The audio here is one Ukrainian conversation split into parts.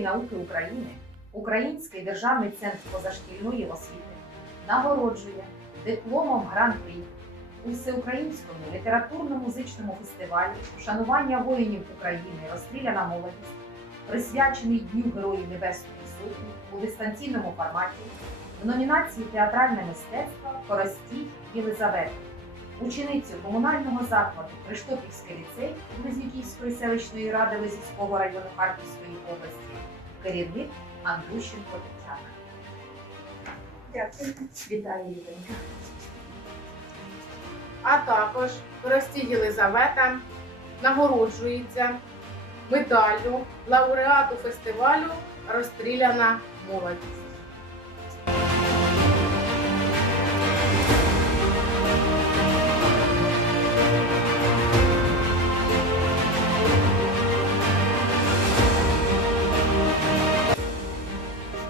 науки України Український державний центр позашкільної освіти нагороджує дипломом гран-прі у всеукраїнському літературно-музичному фестивалі Вшанування воїнів України. Розстріляна молодість, присвячений Дню Героїв Небесної Сотні у дистанційному форматі в номінації Театральне мистецтво. Коростій Єлизавети, ученицю комунального закладу Криштопівський ліцей Близнюківської селищної ради Лизівського району Харківської області, керівник Андрущенко Тетяна. Дякую. Вітаю, Літонька. А також Коростій Єлизавета нагороджується медаллю лауреату фестивалю Розстріляна молодість.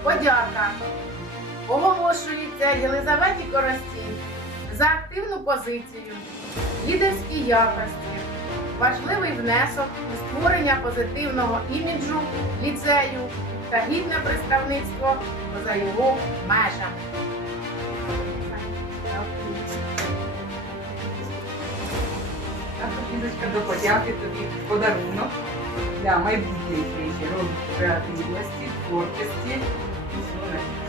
Подяка оголошується Єлизаветі Коростій за активну позицію, лідерські якості, важливий внесок у створення позитивного іміджу ліцею та гідне представництво поза його межами. До подяки тобі подарунок для майбутніх вечорів креативності, творчості Thank you.